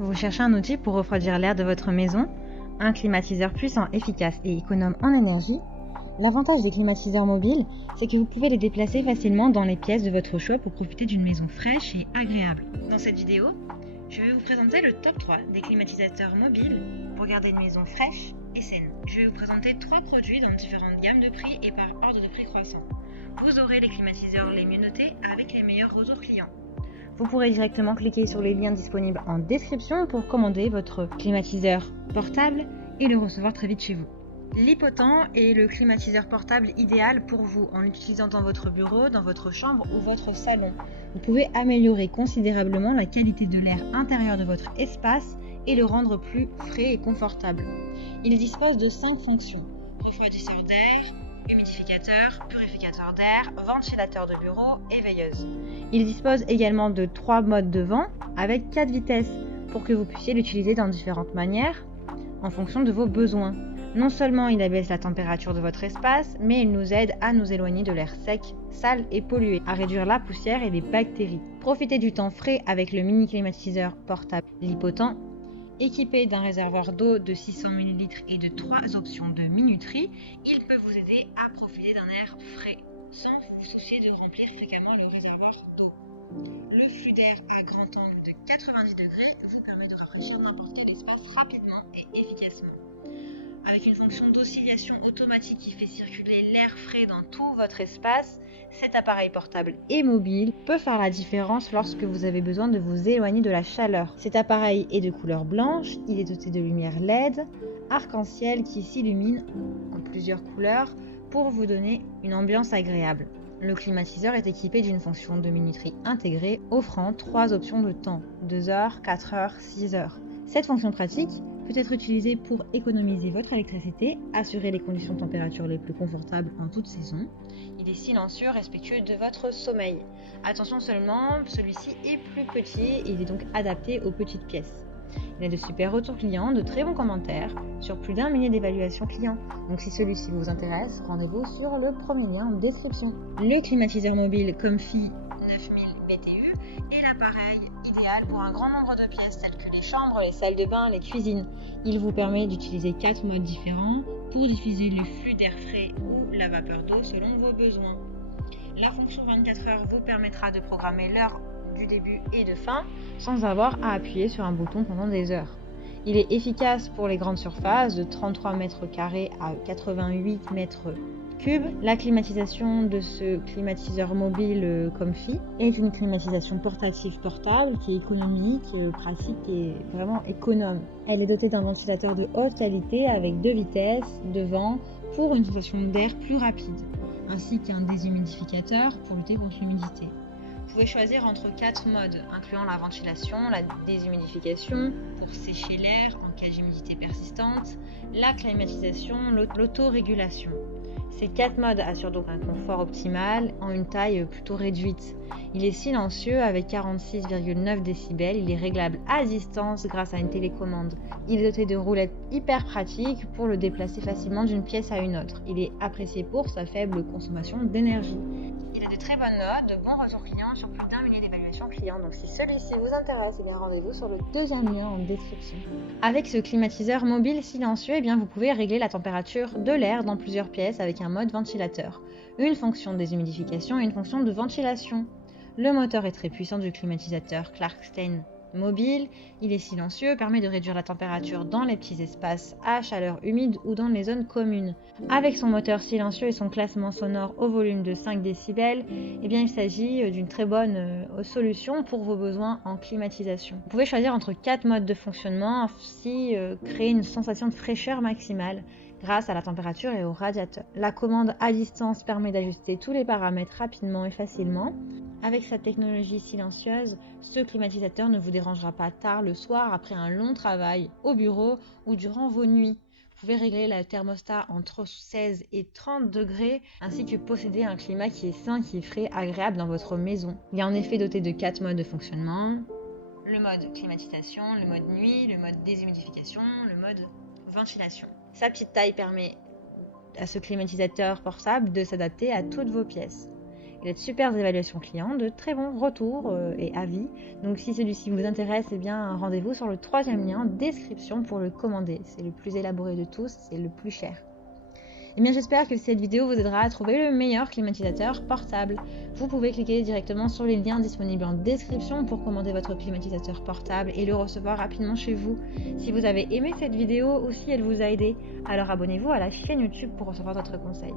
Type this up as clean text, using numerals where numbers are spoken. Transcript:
Vous cherchez un outil pour refroidir l'air de votre maison? Un climatiseur puissant, efficace et économe en énergie? L'avantage des climatiseurs mobiles, c'est que vous pouvez les déplacer facilement dans les pièces de votre choix pour profiter d'une maison fraîche et agréable. Dans cette vidéo, je vais vous présenter le top 3 des climatisateurs mobiles pour garder une maison fraîche et saine. Je vais vous présenter 3 produits dans différentes gammes de prix et par ordre de prix croissant. Vous aurez les climatiseurs les mieux notés avec les meilleurs retours clients. Vous pourrez directement cliquer sur les liens disponibles en description pour commander votre climatiseur portable et le recevoir très vite chez vous. L'Hypotent est le climatiseur portable idéal pour vous en l'utilisant dans votre bureau, dans votre chambre ou votre salon. Vous pouvez améliorer considérablement la qualité de l'air intérieur de votre espace et le rendre plus frais et confortable. Il dispose de 5 fonctions: refroidisseur d'air, humidificateur, purificateur d'air, ventilateur de bureau et veilleuse. Il dispose également de 3 modes de vent avec 4 vitesses pour que vous puissiez l'utiliser dans différentes manières en fonction de vos besoins. Non seulement il abaisse la température de votre espace, mais il nous aide à nous éloigner de l'air sec, sale et pollué, à réduire la poussière et les bactéries. Profitez du temps frais avec le mini climatiseur portable L'Hypotent. Équipé d'un réservoir d'eau de 600 ml et de 3 options de minuterie, il peut vous aider à profiter d'un air frais, sans vous soucier de remplir fréquemment le réservoir d'eau. Le flux d'air à grand angle de 90 degrés vous permet de rafraîchir n'importe quel espace rapidement et efficacement. Avec une fonction d'oscillation automatique qui fait circuler l'air frais dans tout votre espace, cet appareil portable et mobile peut faire la différence lorsque vous avez besoin de vous éloigner de la chaleur. Cet appareil est de couleur blanche, il est doté de lumière LED, arc-en-ciel qui s'illumine en plusieurs couleurs pour vous donner une ambiance agréable. Le climatiseur est équipé d'une fonction de minuterie intégrée offrant 3 options de temps, 2 heures, 4 heures, 6 heures. Cette fonction pratique peut être utilisée pour économiser votre électricité, assurer les conditions de température les plus confortables en toute saison. Il est silencieux, respectueux de votre sommeil. Attention seulement, celui-ci est plus petit et il est donc adapté aux petites pièces. Il a de super retours clients, de très bons commentaires sur plus d'1 millier d'évaluations clients. Donc si celui-ci vous intéresse, rendez-vous sur le premier lien en description. Le climatiseur mobile Comfy 9000 BTU est l'appareil idéal pour un grand nombre de pièces telles que les chambres, les salles de bain, les cuisines. Il vous permet d'utiliser 4 modes différents pour diffuser le flux d'air frais ou la vapeur d'eau selon vos besoins. La fonction 24 heures vous permettra de programmer l'heure du début et de fin sans avoir à appuyer sur un bouton pendant des heures. Il est efficace pour les grandes surfaces de 33 mètres carrés à 88 mètres cubes. La climatisation de ce climatiseur mobile Comfy est une climatisation portative portable qui est économique, pratique et vraiment économe. Elle est dotée d'un ventilateur de haute qualité avec 2 vitesses de vent pour une sensation d'air plus rapide, ainsi qu'un déshumidificateur pour lutter contre l'humidité. Vous pouvez choisir entre 4 modes, incluant la ventilation, la déshumidification pour sécher l'air en cas d'humidité persistante, la climatisation, l'autorégulation. Ces 4 modes assurent donc un confort optimal en une taille plutôt réduite. Il est silencieux avec 46,9 décibels, il est réglable à distance grâce à une télécommande. Il est doté de roulettes hyper pratiques pour le déplacer facilement d'une pièce à une autre. Il est apprécié pour sa faible consommation d'énergie. Il a de très bonnes notes, de bons retours clients sur plus d'1 millier d'évaluations clients. Donc si celui-ci vous intéresse, rendez-vous sur le deuxième lien en description. Avec ce climatiseur mobile silencieux, vous pouvez régler la température de l'air dans plusieurs pièces avec un mode ventilateur, une fonction de déshumidification et une fonction de ventilation. Le moteur est très puissant du climatiseur Clarkstein mobile, il est silencieux, permet de réduire la température dans les petits espaces à chaleur humide ou dans les zones communes. Avec son moteur silencieux et son classement sonore au volume de 5 décibels, il s'agit d'une très bonne solution pour vos besoins en climatisation. Vous pouvez choisir entre 4 modes de fonctionnement, ainsi créer une sensation de fraîcheur maximale grâce à la température et au radiateur. La commande à distance permet d'ajuster tous les paramètres rapidement et facilement. Avec sa technologie silencieuse, ce climatisateur ne vous dérangera pas tard le soir après un long travail au bureau ou durant vos nuits. Vous pouvez régler le thermostat entre 16 et 30 degrés ainsi que posséder un climat qui est sain, qui est frais, agréable dans votre maison. Il est en effet doté de 4 modes de fonctionnement: le mode climatisation, le mode nuit, le mode déshumidification, le mode ventilation. Sa petite taille permet à ce climatisateur portable de s'adapter à toutes vos pièces. Il a de super évaluations clients, de très bons retours et avis. Donc si celui-ci vous intéresse, eh bien rendez-vous sur le 3e lien en description pour le commander. C'est le plus élaboré de tous, c'est le plus cher. Eh bien, j'espère que cette vidéo vous aidera à trouver le meilleur climatisateur portable. Vous pouvez cliquer directement sur les liens disponibles en description pour commander votre climatisateur portable et le recevoir rapidement chez vous. Si vous avez aimé cette vidéo, aussi elle vous a aidé, alors abonnez-vous à la chaîne YouTube pour recevoir d'autres conseils.